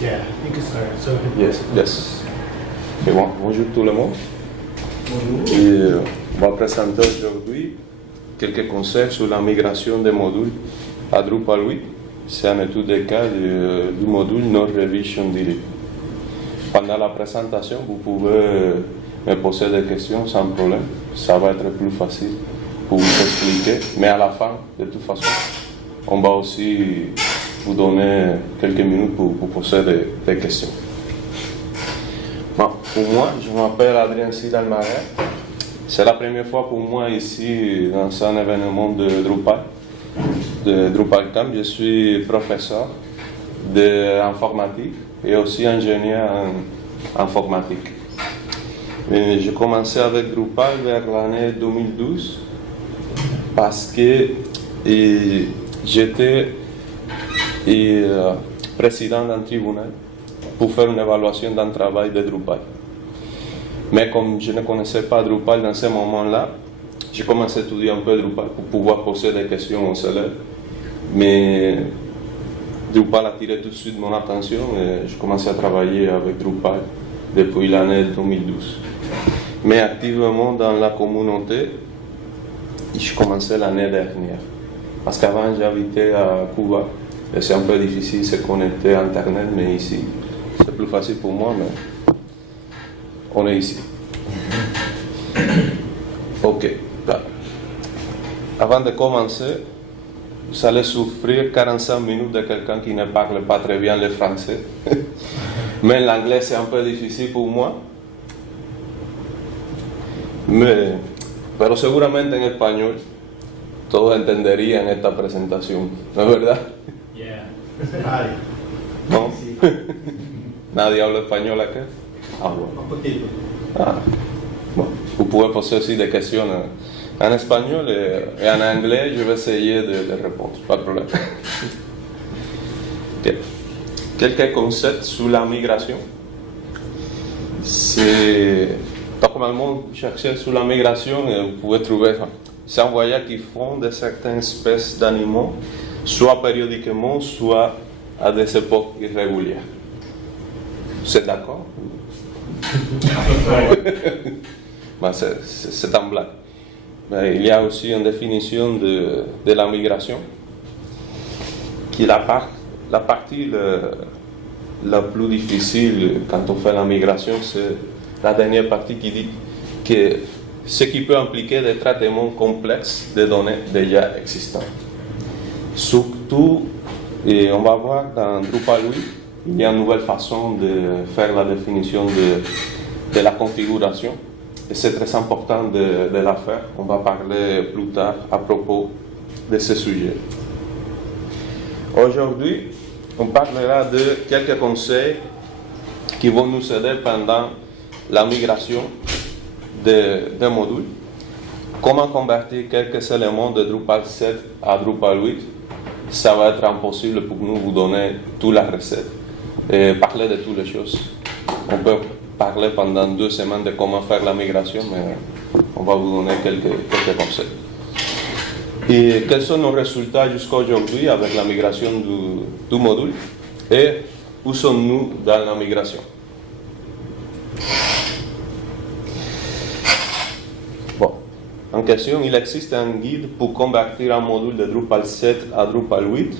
Yeah, you can start. So Yes, yes. Et bon, bonjour tout le monde. bonjour. Et on va présenter aujourd'hui quelques conseils sur la migration des modules à Drupal 8. C'est une étude de cas du module Node Revision Delete. Pendant la présentation, vous pouvez me poser des questions sans problème. Ça va être plus facile pour vous expliquer. Mais à la fin, de toute façon, on va aussi vous donner quelques minutes pour poser des questions. Bon, pour moi, je m'appelle Adrien Sidalmaret. C'est la première fois pour moi ici dans un événement de Drupal Camp. Je suis professeur d'informatique et aussi ingénieur en informatique. J'ai commencé avec Drupal vers l'année 2012 parce que j'étais président d'un tribunal pour faire une évaluation d'un travail de Drupal. Mais comme je ne connaissais pas Drupal dans ce moment-là, j'ai commencé à étudier un peu Drupal pour pouvoir poser des questions aux élèves. Mais Drupal a attiré tout de suite mon attention et j'ai commencé à travailler avec Drupal depuis l'année 2012. Mais activement dans la communauté, j'ai commencé l'année dernière. Parce qu'avant j'habitais à Cuba et c'est un peu difficile de se connecter à Internet, mais ici c'est plus facile pour moi, mais on est ici. Ok. Avant de commencer, vous allez souffrir 45 minutes de quelqu'un qui ne parle pas très bien le français. Mais l'anglais c'est un peu difficile pour moi. Pero seguramente en español todos entenderían esta presentación, ¿no es verdad? Yeah. Hi. ¿No? Nadie habla español acá. Ah, bueno. Un poquito. Ah, bon. Vous pouvez poser aussi des questions en espagnol et en anglais, je vais essayer de répondre, pas de problème. Okay. Quelques concepts sur la migration. Normalement, vous cherchez sur la migration et vous pouvez trouver, c'est un voyage qui font de certaines espèces d'animaux, soit périodiquement, soit à des époques irrégulières. Vous êtes d'accord? Ben, c'est un blague. Mais il y a aussi une définition de la migration qui est la partie la plus difficile quand on fait la migration, c'est la dernière partie qui dit que ce qui peut impliquer des traitements complexes de données déjà existantes. Surtout, et on va voir dans Drupal 8, il y a une nouvelle façon de faire la définition de la configuration. Et c'est très important de la faire. On va parler plus tard à propos de ce sujet. Aujourd'hui, on parlera de quelques conseils qui vont nous aider pendant la migration des modules. Comment convertir quelques éléments de Drupal 7 à Drupal 8. Ça va être impossible pour nous vous donner toute la recette et parler de toutes les choses. On peut parler pendant 2 semaines de comment faire la migration, mais on va vous donner quelques conseils. Et quels sont nos résultats jusqu'à aujourd'hui avec la migration du module et où sommes-nous dans la migration? Bon, en question, il existe un guide pour convertir un module de Drupal 7 à Drupal 8.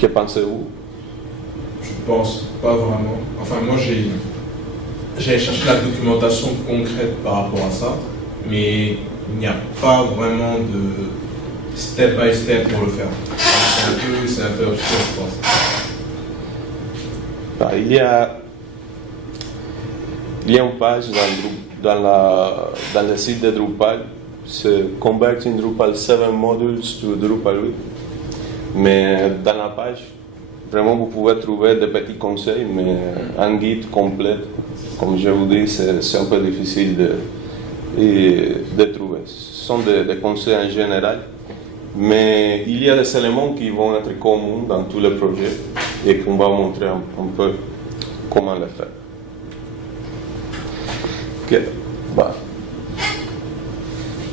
Que pensez-vous? Je pense pas vraiment. Enfin, moi j'ai cherché la documentation concrète par rapport à ça, mais il n'y a pas vraiment de step by step pour le faire. C'est un peu obscur, je pense. Il y a une page dans le site de Drupal, c'est Converting Drupal 7 Modules to Drupal 8. Mais dans la page, vraiment vous pouvez trouver des petits conseils, mais un guide complet, comme je vous dis, c'est un peu difficile de trouver. Ce sont des conseils en général, mais il y a des éléments qui vont être communs dans tous les projets et qu'on va montrer un peu comment le faire. Okay. Bah.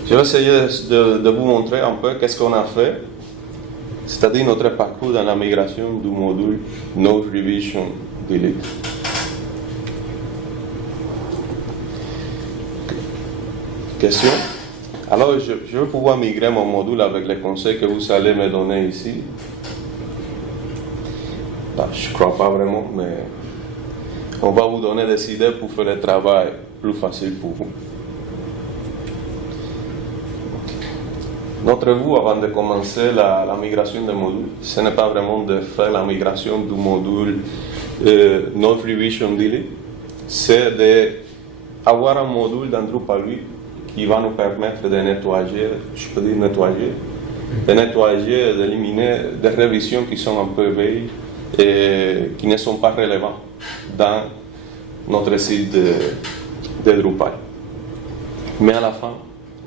Je vais essayer de vous montrer un peu qu'est-ce qu'on a fait c'est-à-dire notre parcours dans la migration du module Node Revision Delete. Question? Alors, je vais pouvoir migrer mon module avec les conseils que vous allez me donner ici. Je ne crois pas vraiment, mais on va vous donner des idées pour faire le travail plus facile pour vous. Notre but avant de commencer la migration des modules, ce n'est pas vraiment de faire la migration du module Node Revision Delete, c'est d'avoir un module dans Drupal 8 qui va nous permettre de nettoyer, d'éliminer des révisions qui sont un peu vieilles et qui ne sont pas relevantes dans notre site de Drupal. Mais à la fin,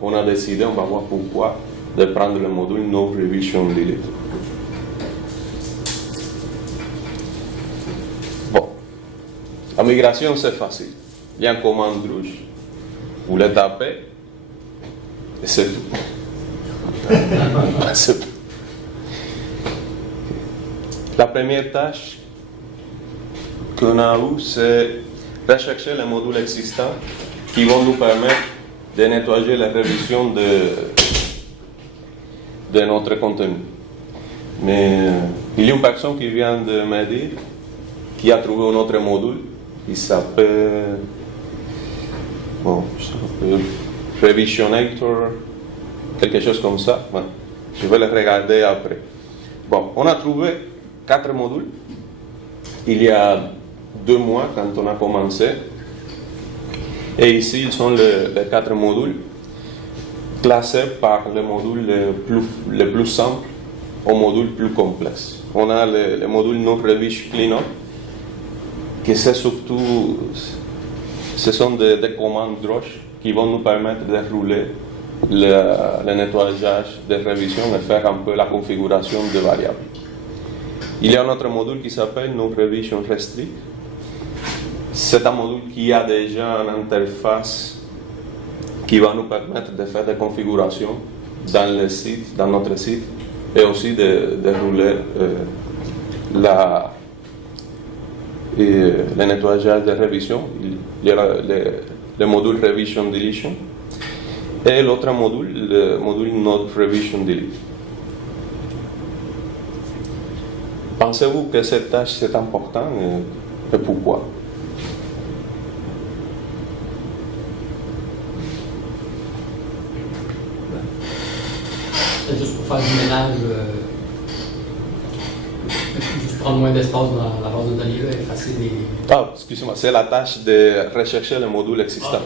on a décidé, on va voir pourquoi, de prendre le module Node Revision Delete. Bon, la migration c'est facile. Il y a une commande rouge. Vous le tapez et c'est tout. La première tâche qu'on a eue, c'est rechercher les modules existants qui vont nous permettre de nettoyer la révision de notre contenu. Mais il y a une personne qui vient de me dire qui a trouvé un autre module qui s'appelle Revisionator, quelque chose comme ça. Bon, je vais le regarder après. Bon, on a trouvé 4 modules il y a 2 mois quand on a commencé. Et ici, ils sont les 4 modules classés par les modules les plus simples aux modules plus complexes. On a le module Node Revision Cleanup, qui c'est surtout, ce sont des commandes Drush qui vont nous permettre de rouler le nettoyage des révisions et faire un peu la configuration des variables. Il y a un autre module qui s'appelle Node Revision Restrict. C'est un module qui a déjà une interface qui va nous permettre de faire des configurations dans le site, dans notre site, et aussi de rouler le nettoyage des révisions. Il y a le module Revision Deletion et l'autre module, le module Node Revision Delete. Pensez-vous que cette tâche c'est important et pourquoi? C'est juste pour faire du ménage, juste prendre moins d'espace dans la base de données, là, effacer des... Ah, excusez-moi, c'est la tâche de rechercher le module existant.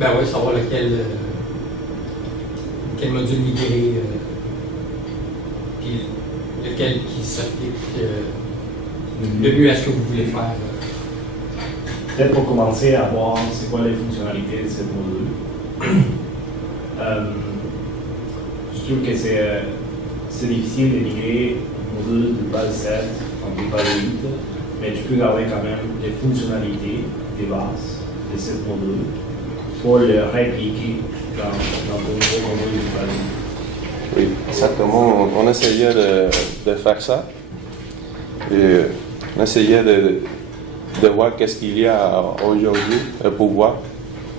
Ben oui, savoir quel module migrer, puis lequel qui s'applique le mieux à ce que vous voulez faire. Peut-être pour commencer à voir c'est quoi les fonctionnalités de ce module. Je trouve que c'est difficile de migrer un module Drupal 7 en Drupal 8, mais tu peux garder quand même les fonctionnalités des bases de ce module pour le répliquer dans ton nouveau module Drupal 8. Oui, exactement. On essayait de faire ça. Et on essayait de voir qu'est-ce qu'il y a aujourd'hui et pour voir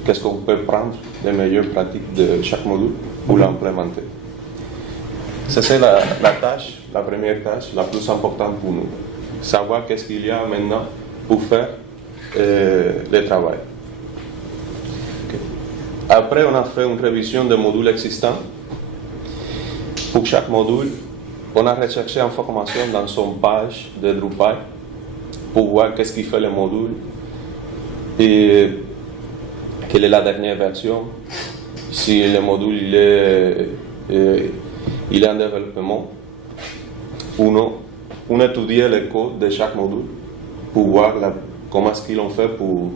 qu'est-ce qu'on peut prendre les meilleures pratiques de chaque module pour l'implémenter. Ça, c'est la tâche, la première tâche, la plus importante pour nous. Savoir qu'est-ce qu'il y a maintenant pour faire le travail. Okay. Après, on a fait une révision des modules existants. Pour chaque module, on a recherché information dans son page de Drupal pour voir qu'est-ce qu'il fait le module et quelle est la dernière version, si le module il est en développement ou non. On a étudié le code de chaque module pour voir comment est-ce qu'ils ont fait pour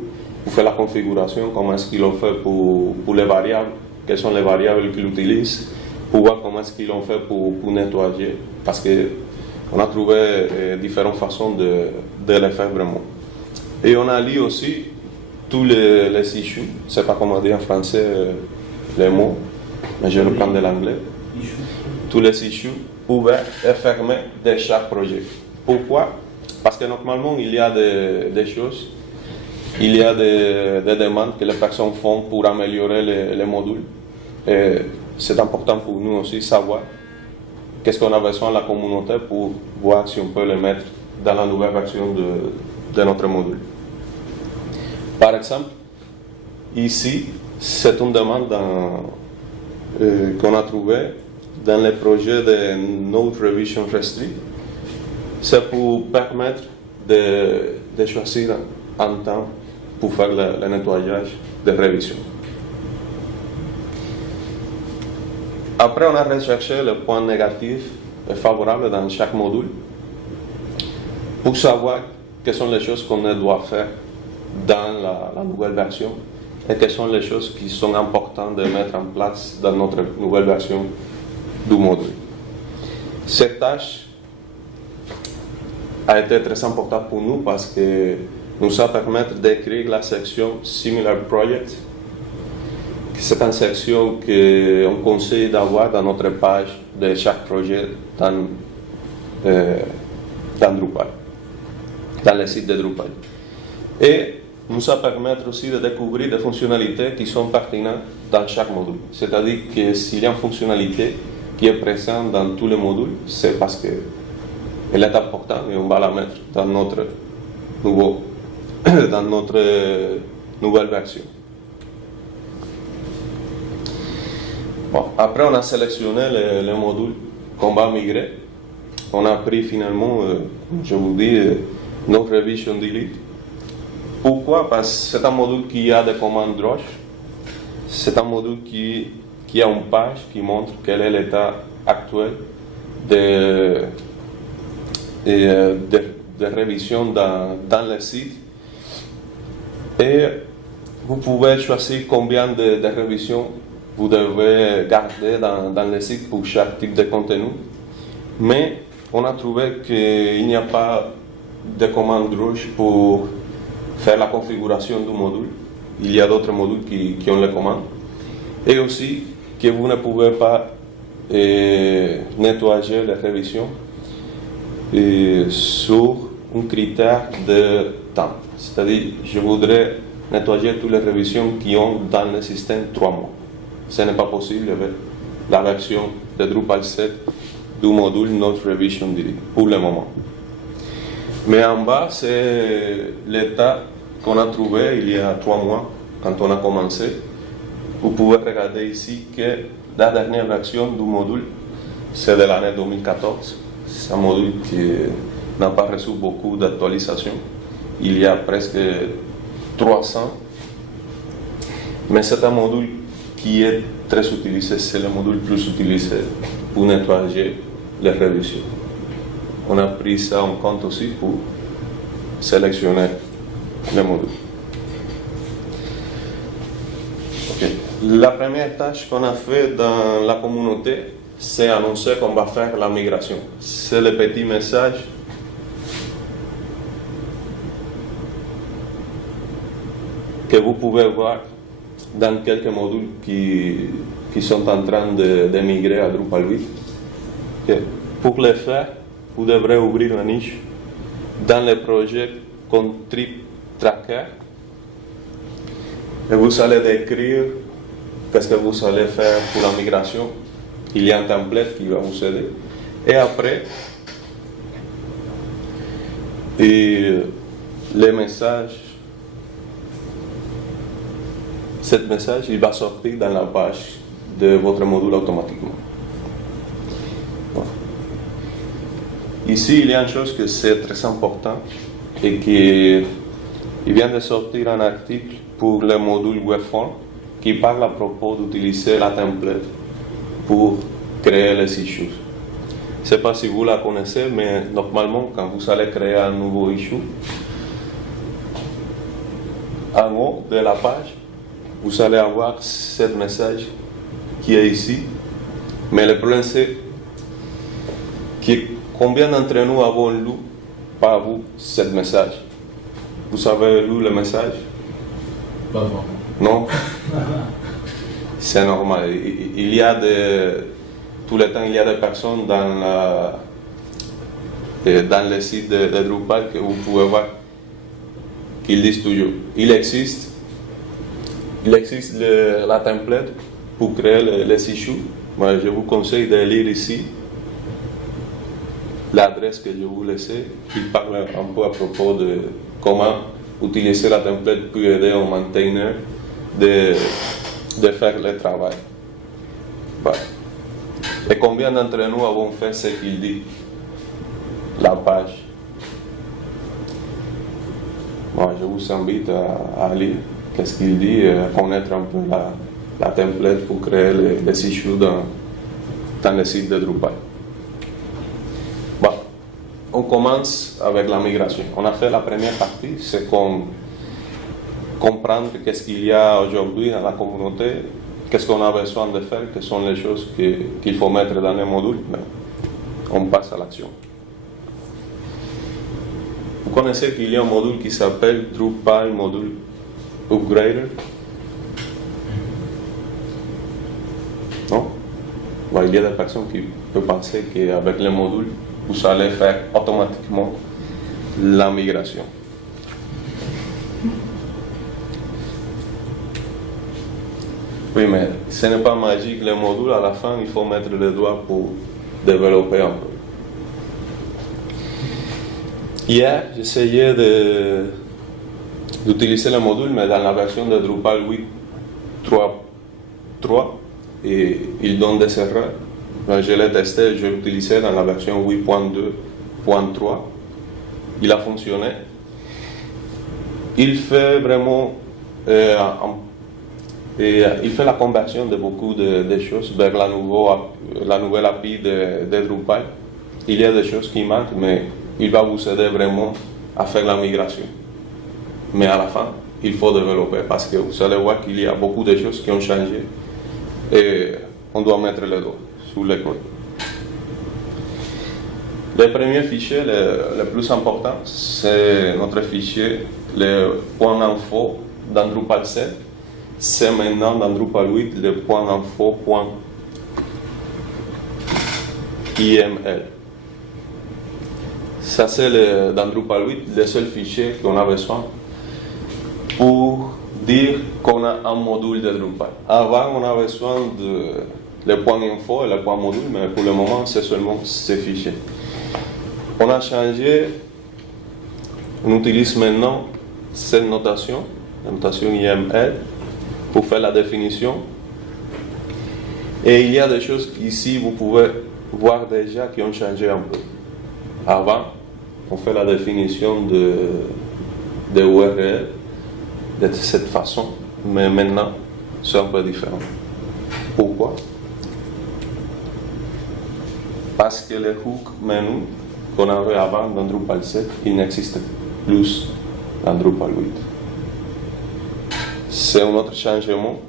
faire la configuration, comment est-ce qu'ils ont fait pour les variables, quelles sont les variables qu'ils utilisent, pour voir comment est-ce qu'ils ont fait pour nettoyer, parce qu'on a trouvé différentes façons de le faire vraiment. Et on a lu aussi tous les issues, je ne sais pas comment dire en français les mots, mais je reprends de l'anglais. tous les issues ouverts et fermés de chaque projet. Pourquoi? Parce que normalement, il y a des choses, il y a des demandes que les personnes font pour améliorer les modules. Et c'est important pour nous aussi savoir qu'est-ce qu'on a besoin de la communauté pour voir si on peut les mettre dans la nouvelle version de notre module. Par exemple, ici, c'est une demande qu'on a trouvée dans le projet de Node Revision Restrict. C'est pour permettre de choisir un temps pour faire le nettoyage de révision. Après, on a recherché les points négatifs et favorables dans chaque module pour savoir quelles sont les choses qu'on doit faire dans la nouvelle version et quelles sont les choses qui sont importantes de mettre en place dans notre nouvelle version du module. Cette tâche a été très importante pour nous parce que nous a permis d'écrire la section Similar Project. C'est une section qu'on conseille d'avoir dans notre page de chaque projet dans Drupal, dans le site de Drupal. Et nous a permis aussi de découvrir des fonctionnalités qui sont pertinentes dans chaque module. C'est-à-dire que s'il y a une fonctionnalité qui est présente dans tous les modules, c'est parce qu'elle est importante et on va la mettre dans notre nouvelle version. Bon, après, on a sélectionné les modules qu'on va migrer. On a pris finalement, je vous dis, Node Revision Delete. Pourquoi? Parce que c'est un module qui a des commandes drosh. C'est un module qui a une page qui montre quel est l'état actuel de révision dans le site. Et vous pouvez choisir combien de révisions vous devez garder dans le site pour chaque type de contenu. Mais on a trouvé qu'il n'y a pas de commande drosh pour faire la configuration du module. Il y a d'autres modules qui ont les commandes. Et aussi que vous ne pouvez pas nettoyer les révisions sur un critère de temps. C'est-à-dire, je voudrais nettoyer toutes les révisions qui ont dans le système 3 mois. Ce n'est pas possible avec la version de Drupal 7 du module Node Revision Delete pour le moment. Mais en bas, c'est l'état qu'on a trouvé il y a 3 mois quand on a commencé. Vous pouvez regarder ici que la dernière version du module, c'est de l'année 2014. C'est un module qui n'a pas reçu beaucoup d'actualisations. Il y a presque 300. Mais c'est un module qui est très utilisé. C'est le module plus utilisé pour nettoyer les révisions. On a pris ça en compte aussi pour sélectionner le module. Okay. La première tâche qu'on a fait dans la communauté, c'est annoncer qu'on va faire la migration. C'est le petit message que vous pouvez voir dans quelques modules qui sont en train de migrer à Drupal 8. Okay. Pour le faire, vous devrez ouvrir la niche dans le projet Contrib Tracker et vous allez décrire qu'est-ce que vous allez faire pour la migration. Il y a un template qui va vous aider. Et après, les messages, ce message, il va sortir dans la page de votre module automatiquement. Voilà. Ici, il y a une chose que c'est très important et qu'il vient de sortir un article pour le module Webform qui parle à propos d'utiliser la template pour créer les issues. Je ne sais pas si vous la connaissez, mais normalement, quand vous allez créer un nouveau issue, en haut de la page, vous allez avoir ce message qui est ici. Mais le problème, c'est que combien d'entre nous avons lu par vous ce message? Vous avez lu le message? Pas vraiment. Non? C'est normal. Il y a tout le temps, il y a des personnes dans le site de Drupal que vous pouvez voir qu'ils disent toujours. Il existe la template pour créer les issues. Moi, je vous conseille de lire ici l'adresse que je vous laisse. Il parle un peu à propos de comment utiliser la template pour aider un maintainer de faire le travail. Voilà. Et combien d'entre nous avons fait ce qu'il dit? La page. Moi, je vous invite à lire qu'est-ce qu'il dit et à connaître un peu la template pour créer les issues dans le site de Drupal. Bon, on commence avec la migration. On a fait la première partie, c'est comprendre qu'est-ce qu'il y a aujourd'hui dans la communauté, qu'est-ce qu'on a besoin de faire, quelles sont les choses qu'il faut mettre dans les modules. Mais on passe à l'action. Vous connaissez qu'il y a un module qui s'appelle Drupal Module Upgrader? Non? Bon, il y a des personnes qui peuvent penser qu'avec le module, vous allez faire automatiquement la migration. Oui, mais ce n'est pas magique. Le module, à la fin, il faut mettre le doigt pour développer un peu. Hier, j'essayais d'utiliser le module, mais dans la version de Drupal 8.3, et il donne des erreurs. Je l'ai testé, je l'ai utilisé dans la version 8.2.3. Il a fonctionné. Il fait vraiment il fait la conversion de beaucoup de choses vers la nouvelle API de Drupal. Il y a des choses qui manquent, mais il va vous aider vraiment à faire la migration. Mais à la fin, il faut développer parce que vous allez voir qu'il y a beaucoup de choses qui ont changé et on doit mettre le doigt sur le code. Le premier fichier, le plus important, c'est notre fichier, le .info dans Drupal 7. C'est maintenant dans Drupal 8 le .info.iml. Ça, c'est dans Drupal 8 le seul fichier qu'on a besoin pour dire qu'on a un module de Drupal. Avant, on a besoin de le .info et le .module, mais pour le moment, c'est seulement ce fichier. On a changé, on utilise maintenant cette notation, la notation IML, pour faire la définition. Et il y a des choses qu'ici, vous pouvez voir déjà qui ont changé un peu. Avant, on fait la définition de URL de cette façon, mais maintenant, c'est un peu différent. Pourquoi? Parce que le hook menu qu'on avait avant dans Drupal 7, il n'existe plus dans Drupal 8. C'est un autre changement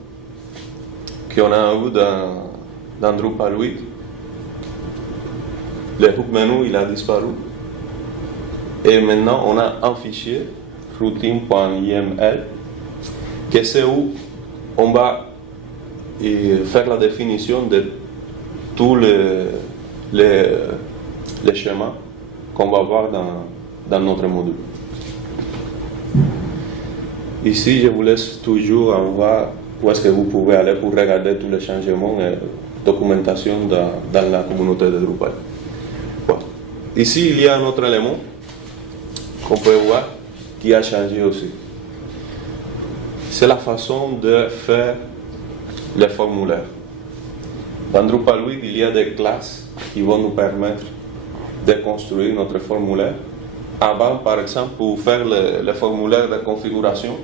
qu'on a eu dans Drupal 8. Le hook menu, il a disparu. Et maintenant, on a un fichier, routine.iml, que c'est où on va faire la définition de tous les schémas qu'on va voir dans notre module. Ici, je vous laisse toujours en voir où est-ce que vous pouvez aller pour regarder tous les changements et documentation dans la communauté de Drupal. Voilà. Ici, il y a un autre élément qu'on peut voir qui a changé aussi. C'est la façon de faire les formulaires. Dans Drupal 8, il y a des classes qui vont nous permettre de construire notre formulaire. Avant, par exemple, pour faire le formulaire de configuration,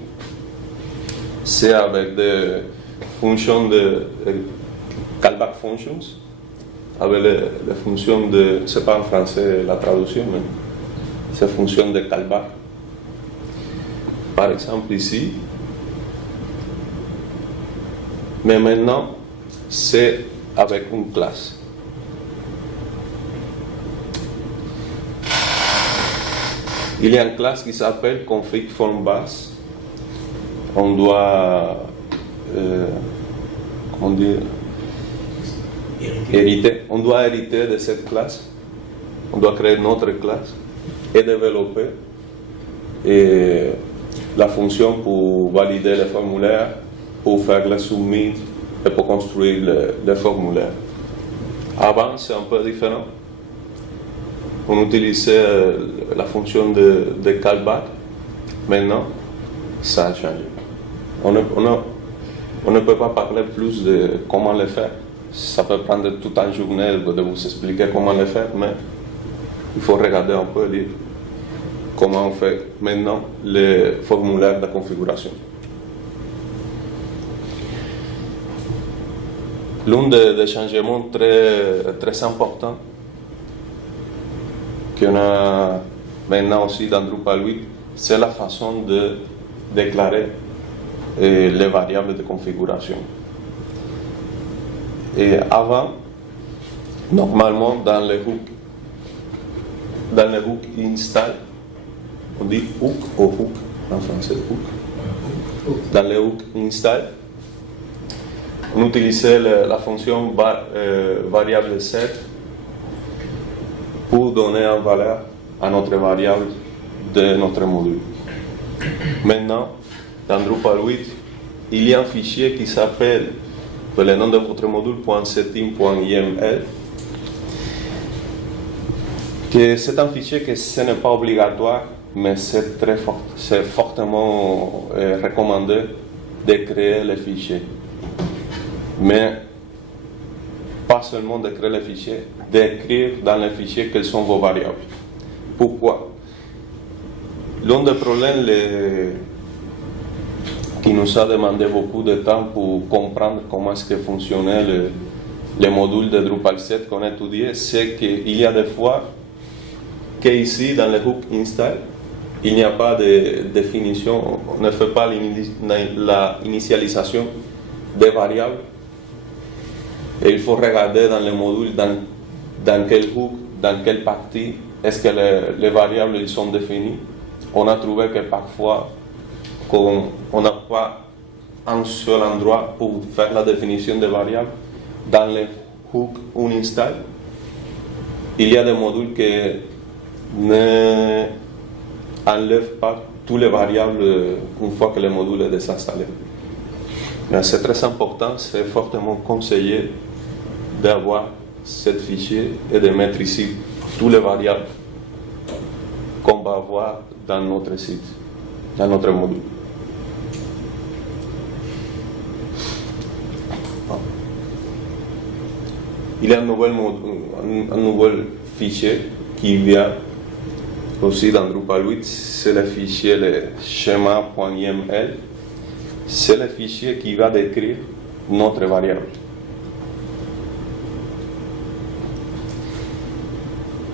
c'est avec des fonctions de callback functions, avec les fonctions de, c'est pas en français la traduction, mais c'est fonctions de callback. Par exemple ici, mais maintenant, c'est avec une classe. Il y a une classe qui s'appelle config form base. On doit, comment dire, hériter. On doit hériter de cette classe. On doit créer notre classe et développer la fonction pour valider les formulaires, pour faire le submit et pour construire les formulaires. Avant, c'est un peu différent. On utilisait la fonction de callback. Maintenant, ça a changé. On ne peut pas parler plus de comment le faire. Ça peut prendre toute une journée de vous expliquer comment le faire, mais il faut regarder un peu comment on fait maintenant les formulaires de configuration. L'un des changements très importants qu'on a maintenant aussi dans Drupal 8, c'est la façon de déclarer les variables de configuration. Et avant, normalement dans le hook install, on dit hook ou hook en français, hook. Dans le hook install, on utilisait la fonction variable set pour donner une valeur à notre variable de notre module. Maintenant, dans Drupal 8, il y a un fichier qui s'appelle le nom de votre module .setting.yml. C'est un fichier que ce n'est pas obligatoire, mais c'est fortement recommandé de créer les fichiers. Mais pas seulement de créer les fichiers, d'écrire dans les fichiers quelles sont vos variables. Pourquoi? L'un des problèmes qui nous a demandé beaucoup de temps pour comprendre comment est-ce que fonctionnait les modules de Drupal 7 qu'on a étudié, c'est qu'il y a des fois qu'ici, dans le hook install, il n'y a pas de définition, on ne fait pas l'initialisation des variables. Et il faut regarder dans le module dans quel hook, dans quelle partie est-ce que les variables ils sont définies. On a trouvé que parfois on n'a pas un seul endroit pour faire la définition des variables. Dans le hook uninstall, il y a des modules qui ne enlèvent pas toutes les variables une fois que le module est désinstallé. C'est très important, c'est fortement conseillé d'avoir ce fichier et de mettre ici toutes les variables qu'on va avoir dans notre site, dans notre module. Il y a un nouvel fichier qui vient aussi dans Drupal 8, c'est le fichier le schema.yml. C'est le fichier qui va décrire notre variable.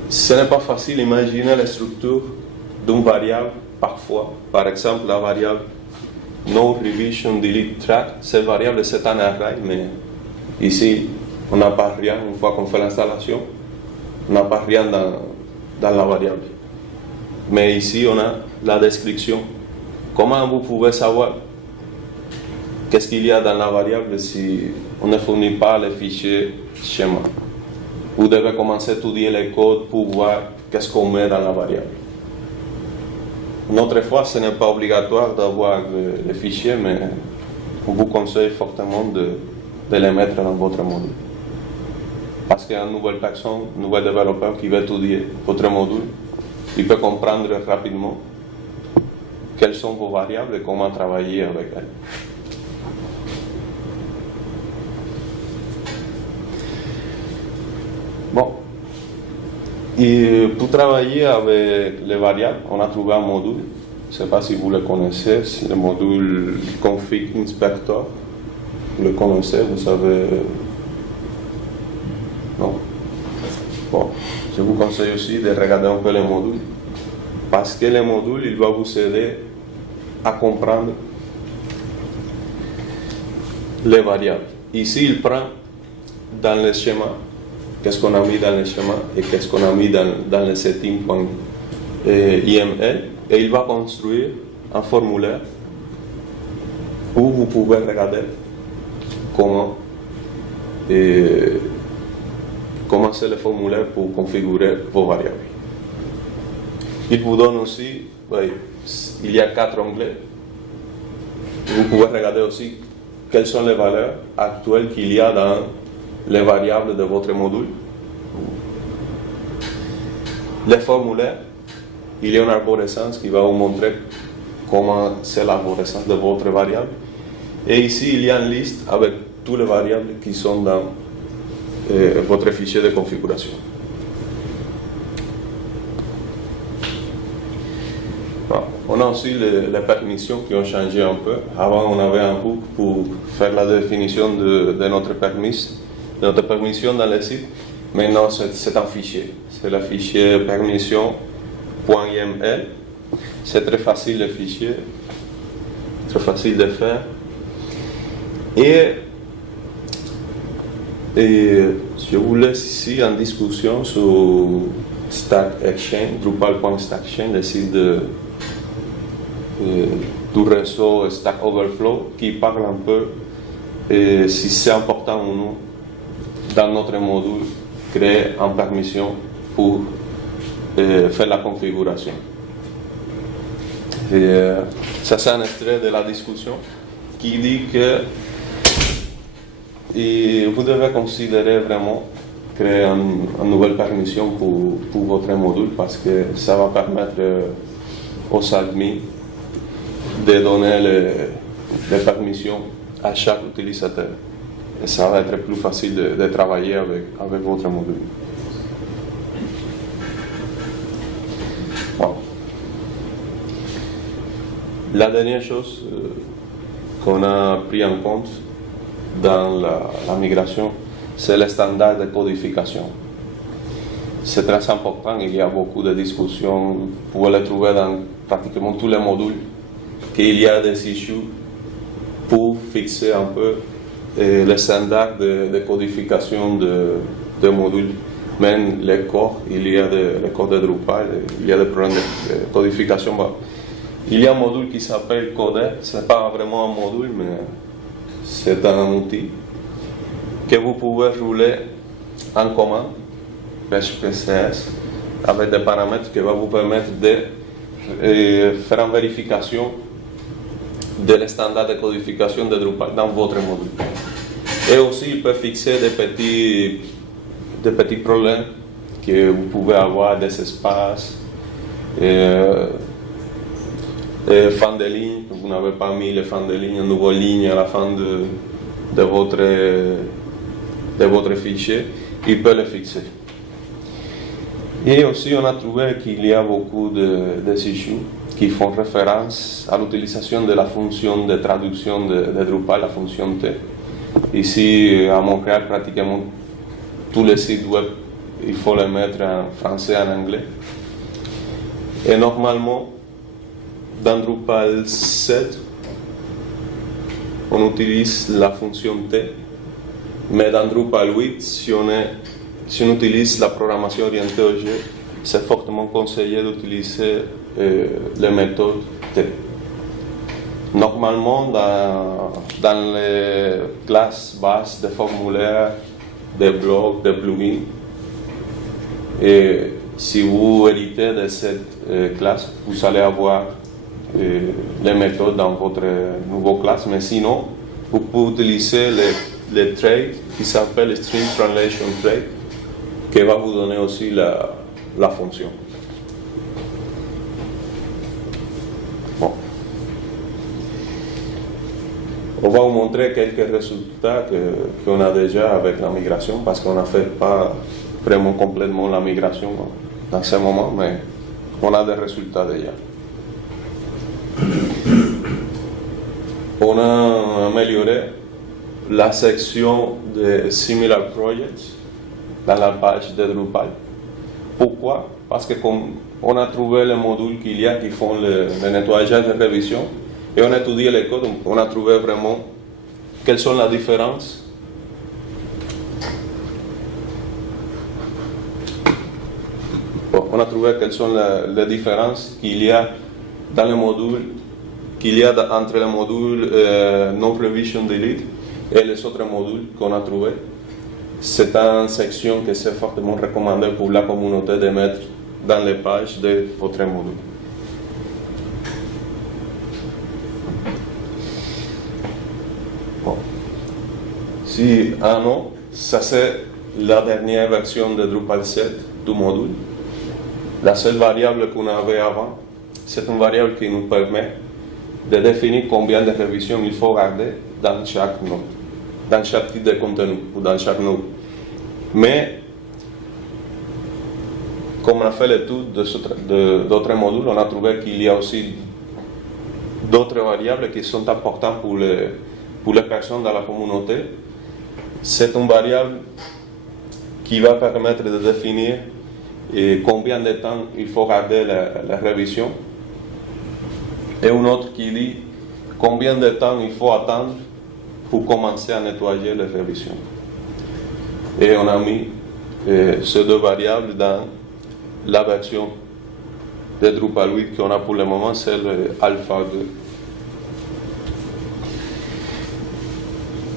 Ce n'est pas facile d'imaginer la structure d'une variable parfois. Par exemple, la variable no revision delete track, cette variable c'est un array, mais ici on n'a pas rien une fois qu'on fait l'installation, on n'a pas rien dans la variable. Mais ici on a la description. Comment vous pouvez savoir qu'est-ce qu'il y a dans la variable si on ne fournit pas le fichier schéma? Vous devez commencer à étudier les codes pour voir qu'est-ce qu'on met dans la variable. Une autre fois, ce n'est pas obligatoire d'avoir le fichier, mais on vous conseille fortement de les mettre dans votre module. Parce qu'une nouvelle personne, un nouvel développeur qui va étudier votre module, il peut comprendre rapidement quelles sont vos variables et comment travailler avec elles. Bon, et pour travailler avec les variables, on a trouvé un module. Je ne sais pas si vous le connaissez, c'est le module Config Inspector. Vous le connaissez, vous savez. Non? Bon, je vous conseille aussi de regarder un peu les modules. Parce que le module, il va vous aider à comprendre les variables. Ici, il prend dans le schéma qu'est-ce qu'on a mis dans le schéma et qu'est-ce qu'on a mis dans le setting.yml et il va construire un formulaire où vous pouvez regarder comment commencer le formulaire pour configurer vos variables. Il vous donne aussi, il y a 4 onglets. Vous pouvez regarder aussi quelles sont les valeurs actuelles qu'il y a dans les variables de votre module. Les formulaires, il y a une arborescence qui va vous montrer comment c'est l'arborescence de votre variable. Et ici, il y a une liste avec toutes les variables qui sont dans votre fichier de configuration. Bon, on a aussi les permissions qui ont changé un peu. Avant, on avait un hook pour faire la définition de notre permission dans le site. Maintenant, c'est un fichier. C'est le fichier permission.yml. C'est très facile le fichier, très facile de faire. Et je vous laisse ici en discussion sur Stack Exchange, Drupal.stackexchange, le site du réseau Stack Overflow, qui parle un peu si c'est important ou non dans notre module créer une permission pour faire la configuration. Ça c'est un extrait de la discussion qui dit que vous devez considérer vraiment créer une nouvelle permission pour votre module parce que ça va permettre aux admins de donner les permissions à chaque utilisateur. Et ça va être plus facile de travailler avec votre module. Bon. La dernière chose qu'on a pris en compte dans la migration, c'est le standard de codification. C'est très important, il y a beaucoup de discussions, vous pouvez les trouver dans pratiquement tous les modules, qu'il y a des issues pour fixer un peu les standards de codification de modules. Même les corps, il y a les corps de Drupal, il y a des problèmes de codification. Il y a un module qui s'appelle Coder, ce n'est pas vraiment un module, mais c'est un outil que vous pouvez rouler en commande, PHP-CS, avec des paramètres qui vont vous permettre de faire une vérification des standards de codification de Drupal dans votre module. Et aussi, il peut fixer des petits problèmes que vous pouvez avoir, des espaces, fin de ligne, vous n'avez pas mis les fins de ligne, une nouvelle ligne à la fin de votre fichier, il peut le fixer. Et aussi, on a trouvé qu'il y a beaucoup de issues qui font référence à l'utilisation de la fonction de traduction de Drupal, la fonction T. Ici, à Montréal, pratiquement tous les sites web, il faut les mettre en français et en anglais. Et normalement, dans Drupal 7, on utilise la fonction T, mais dans Drupal 8, si on utilise la programmation orientée objet, c'est fortement conseillé d'utiliser les méthodes T. Normalement, dans les classes bases de formulaires, des blocs, des plugins, et si vous héritez de cette classe, vous allez avoir les méthodes dans votre nouvelle classe, mais sinon, vous pouvez utiliser les traits qui s'appellent String Translation Trait, qui va vous donner aussi la fonction. Bon. On va vous montrer quelques résultats qu'on a déjà avec la migration, parce qu'on n'a fait pas vraiment complètement la migration dans ce moment, mais on a des résultats déjà. On a amélioré la section de Similar Projects dans la page de Drupal. Pourquoi? Parce que comme on a trouvé les modules qu'il y a qui font le nettoyage de révision et on a étudié les codes, on a trouvé vraiment quelles sont les différences. Bon, on a trouvé quelles sont les différences qu'il y a dans les modules, qu'il y a entre le module Non Revision Delete et les autres modules qu'on a trouvés. c'est une section que c'est fortement recommandé pour la communauté de mettre dans les pages de votre module. Bon. Si non, ça c'est la dernière version de Drupal 7 du module. La seule variable qu'on avait avant, c'est une variable qui nous permet de définir combien de révisions il faut garder dans chaque node, dans chaque type de contenu ou dans chaque node. Mais, comme on a fait l'étude d'autres modules, on a trouvé qu'il y a aussi d'autres variables qui sont importantes pour les personnes dans la communauté. C'est une variable qui va permettre de définir combien de temps il faut garder la révision. Et une autre qui dit combien de temps il faut attendre pour commencer à nettoyer les révisions. Et on a mis ces deux variables dans la version de Drupal 8 qu'on a pour le moment, c'est le Alpha 2.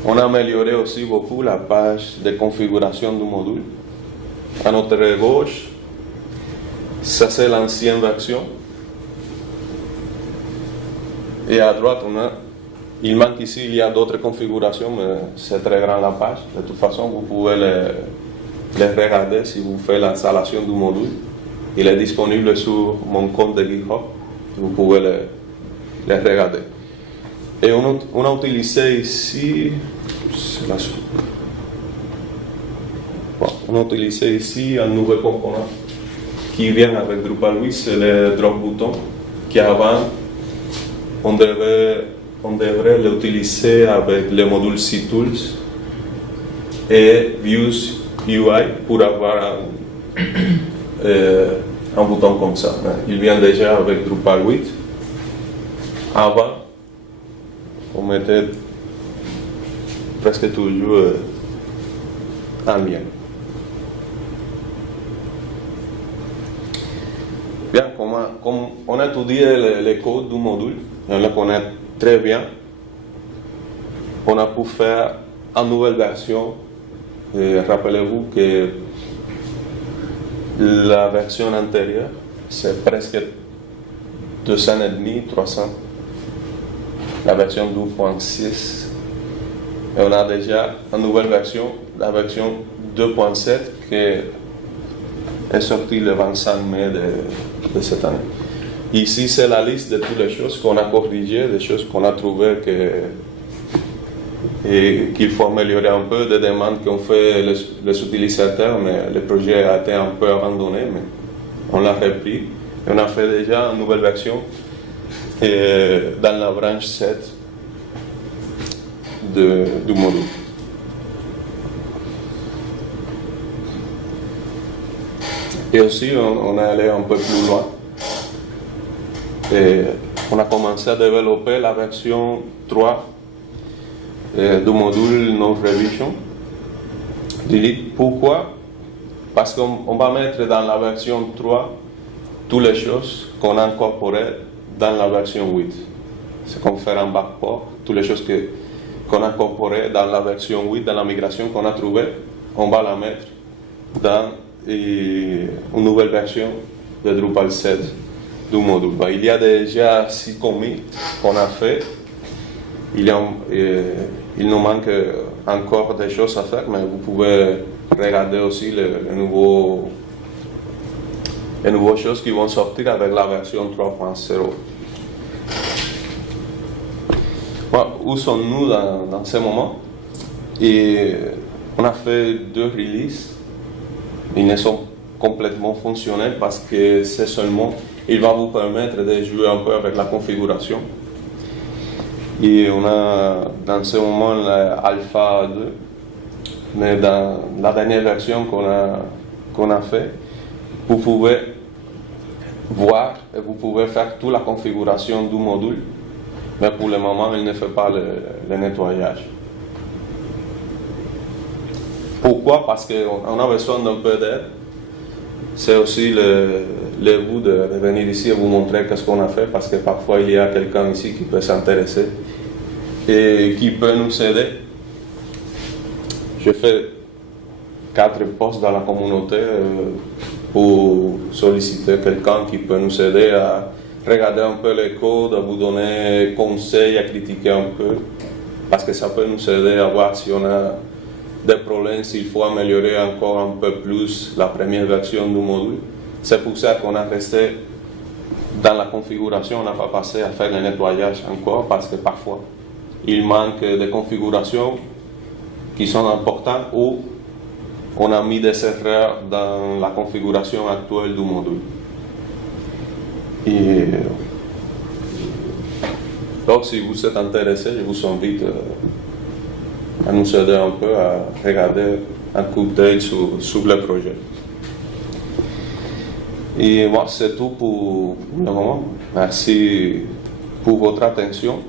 On a amélioré aussi beaucoup la page de configuration du module. À notre gauche, ça c'est l'ancienne version. Et à droite, il manque ici, il y a d'autres configurations, mais c'est très grand la page. De toute façon, vous pouvez les regarder si vous faites l'installation du module. Il est disponible sur mon compte de GitHub. Vous pouvez les regarder. Et on a utilisé ici, on a utilisé ici un nouveau component qui vient avec Drupal 8, c'est le drop button, qui avant, on devrait l'utiliser avec le module CTools et Views UI pour avoir un bouton comme ça. Il vient déjà avec Drupal 8. Avant, on mettait presque toujours un lien. Bien, comme on a étudié le code du module, on le connaît très bien, on a pu faire une nouvelle version. Rappelez-vous que la version antérieure, c'est presque 2 ans et demi, 3 ans. La version 2.6. Et on a déjà une nouvelle version, la version 2.7, qui est sortie le 25 mai de cette année. Ici, c'est la liste de toutes les choses qu'on a corrigées, des choses qu'on a trouvées qu'il faut améliorer un peu, des demandes qu'ont fait les utilisateurs, mais le projet a été un peu abandonné, mais on l'a repris. Et on a fait déjà une nouvelle version dans la branche 7 du module. Et aussi, on est allé un peu plus loin. Et on a commencé à développer la version 3 du module No Revision. Delete. Pourquoi? Parce qu'on va mettre dans la version 3 toutes les choses qu'on a incorporées dans la version 8. C'est comme faire un backport. Toutes les choses qu'on a incorporées dans la version 8, dans la migration qu'on a trouvée, on va la mettre dans une nouvelle version de Drupal 7 du module. Il y a déjà 6 commits qu'on a fait. Il nous manque encore des choses à faire, mais vous pouvez regarder aussi les nouvelles choses qui vont sortir avec la version 3.0. Où sommes-nous dans ce moment? Et on a fait 2 releases. Ils ne sont complètement fonctionnels parce que c'est seulement, il va vous permettre de jouer un peu avec la configuration. Et on a dans ce moment l'Alpha 2, mais dans la dernière version qu'on a fait, vous pouvez voir et vous pouvez faire toute la configuration du module, mais pour le moment, il ne fait pas le nettoyage. Pourquoi? Parce qu'on a besoin d'un peu d'aide. C'est aussi le but de venir ici et vous montrer ce qu'on a fait, parce que parfois il y a quelqu'un ici qui peut s'intéresser et qui peut nous aider. Je fais 4 postes dans la communauté pour solliciter quelqu'un qui peut nous aider à regarder un peu les codes, à vous donner conseils, à critiquer un peu, parce que ça peut nous aider à voir si on a des problèmes, s'il faut améliorer encore un peu plus la première version du module. C'est pour ça qu'on a resté dans la configuration, on n'a pas passé à faire le nettoyage encore, parce que parfois il manque de configurations qui sont importantes ou on a mis des erreurs dans la configuration actuelle du module. Et donc, si vous êtes intéressé, je vous invite à nous aider un peu à regarder un coup d'œil sur le projet. Et moi, c'est tout pour le moment. Merci pour votre attention.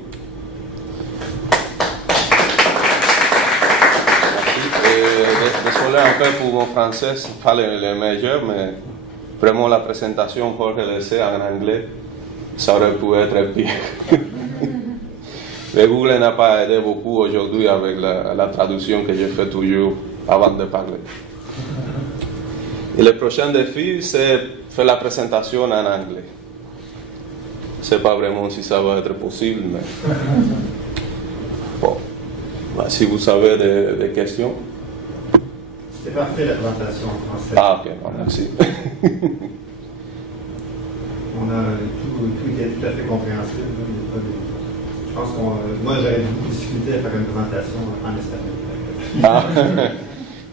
Désolé un peu pour mon français, c'est pas le meilleur, mais vraiment la présentation qu'on laissée en anglais, ça aurait pu être pire. Le Google n'a pas aidé beaucoup aujourd'hui avec la traduction que je fais toujours avant de parler. Et le prochain défi, c'est faire la présentation en anglais. Je ne sais pas vraiment si ça va être possible, mais bon, si vous avez des questions. C'est parfait la présentation en français. Ah, ok, bon, merci. On a tout était tout à fait compréhensible. Je pense moi j'avais beaucoup de difficulté à faire une présentation en espagnol. Ah,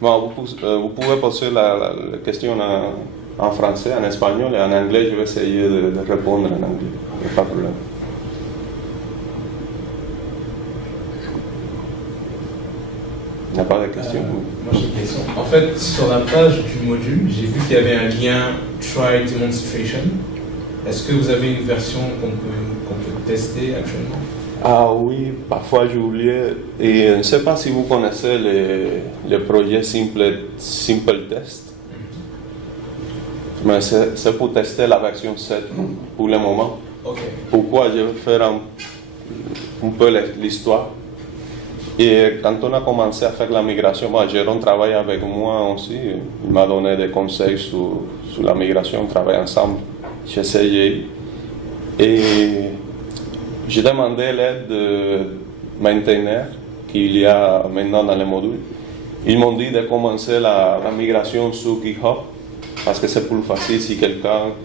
bon, vous pouvez poser la question en français, en espagnol et en anglais. Je vais essayer de répondre en anglais. Il n'y a pas de problème. Il n'y a pas de questions? Moi j'ai une question. En fait, sur la page du module, j'ai vu qu'il y avait un lien Try Demonstration. Est-ce que vous avez une version qu'on peut tester actuellement? Ah oui, parfois j'ai oublié. Et je ne sais pas si vous connaissez le projet Simple Test. Mais c'est pour tester la version 7 pour le moment. Okay. Pourquoi je vais faire un peu l'histoire. Et quand on a commencé à faire la migration, Jérôme travaille avec moi aussi. Il m'a donné des conseils sur la migration. On travaille ensemble chez CGI. Et j'ai demandé l'aide de maintaineurs qu'il y a maintenant dans le module. Ils m'ont dit de commencer la migration sur GitHub parce que c'est plus facile si quelqu'un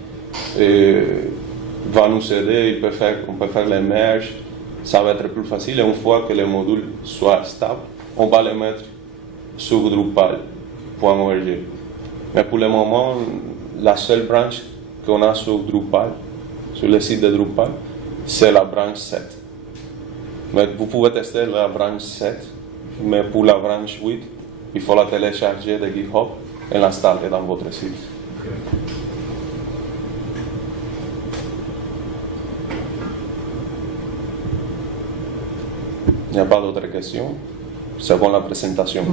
va nous aider, on peut faire les merges. Ça va être plus facile et une fois que le module soit stable, on va le mettre sur Drupal.org. Mais pour le moment, la seule branche qu'on a sur Drupal, sur le site de Drupal, c'est la branche 7. Mais vous pouvez tester la branche 7, mais pour la branche 8, il faut la télécharger de GitHub et l'installer dans votre site. Okay. Il n'y a pas d'autres questions? C'est bon la présentation?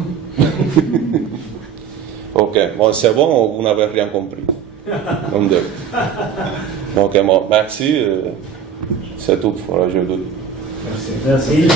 Ok, bon, c'est bon ou vous n'avez rien compris? Ok, bon, merci. C'est tout pour aujourd'hui. Merci. Merci.